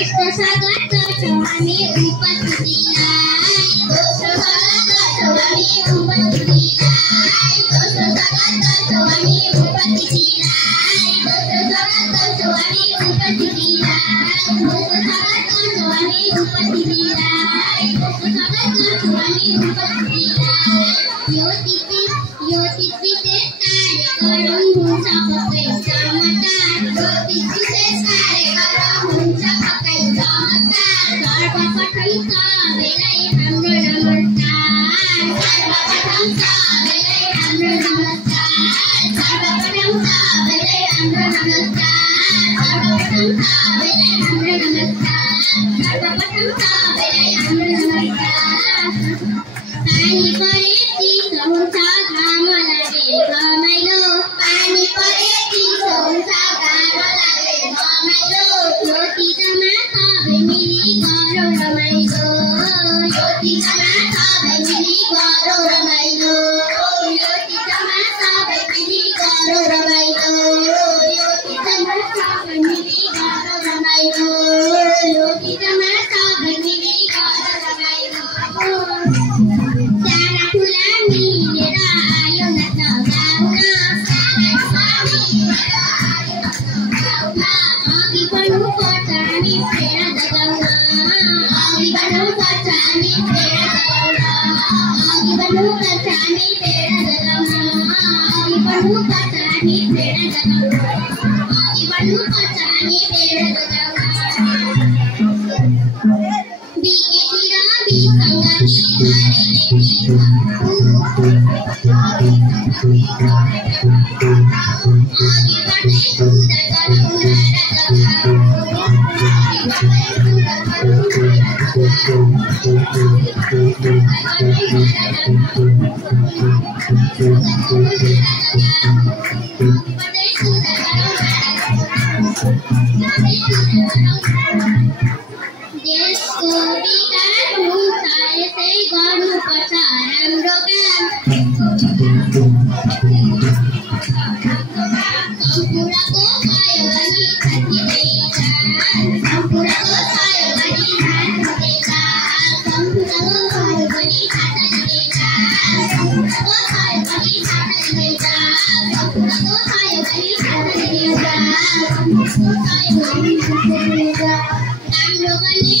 स्वागत गर्छौं हामी उपस्थितिलाई दोस्रो स्वागत गर्छौं हामी उपस्थितिलाई दोस्रो स्वागत गर्छौं हामी उपस्थितिलाई दोस्रो स्वागत गर्छौं हामी उपस्थितिलाई दोस्रो स्वागत गर्छौं हामी उपस्थितिलाई दोस्रो स्वागत गर्छौं हामी उपस्थितिलाई यो तिथि विशेष कार्यक्रम हुन्छ पक्कै चमत्कार यो तिथि विशेष कार्यक्रम हुन्छ पक्कै चमत्कार सर्वप्रथम सबैलाई हाम्रो नमस्कार सर्वप्रथम सबैलाई हाम्रो नमस्कार सर्वप्रथम सबैलाई हाम्रो नमस्कार सर्वप्रथम सबैलाई हाम्रो नमस्कार सर्वप्रथम सबैलाई हाम्रो नमस्कार पानी परे चिसो हुन्छ घाम लागे घमाइलो पानी परे चिसो हुन्छ घाम लागे घमाइलो यो चिजमा सबै मिली गरौँ रमाइलो यो चिजमा सबै मिली गरौँ रमाइलो यो चिजमा सबै मिली गरौँ रमाइलो यो चिजमा सबै मिली गरौँ रमाइलो यो चिजमा सबै मिली गरौँ रमाइलो सारा ठुला मिलेर आयो नाच्न गाउन सारा ठुला मिलेर आयो नाच्न गाउन अघि बढ्नुपर्छ हामी प्रेरणा जगाउन अघि बढ्नुपर्छ हामी प्रेरणा जगाउन अघि बढ्नुपर्छ हामी प्रेरणा जगाउन अघि बढ्नुपर्छ हामी प्रेरणा जगाउन अघि बढ्नुपर्छ हामी प्रेरणा जगाउन बिकेतिर बिसङ्गति अघि बढ्दै सुधार गरौँ देशको विकास हुन्छ यसै गर्नुपर्छ राम्रो काम सम्पूर्णको सहयोग गरी साथीदैछ सम्पूर्णको सहयोग गरी साथीदैछ सम्पूर्णको सहयोग गरी साथीदैछ सम्पूर्णको सहयोग गरी साथीदैछ सम्पूर्णको सहयोग गरी साथीदैछ सम्पूर्णको सहयोग गरी साथीदैछ राम्रो गर्ने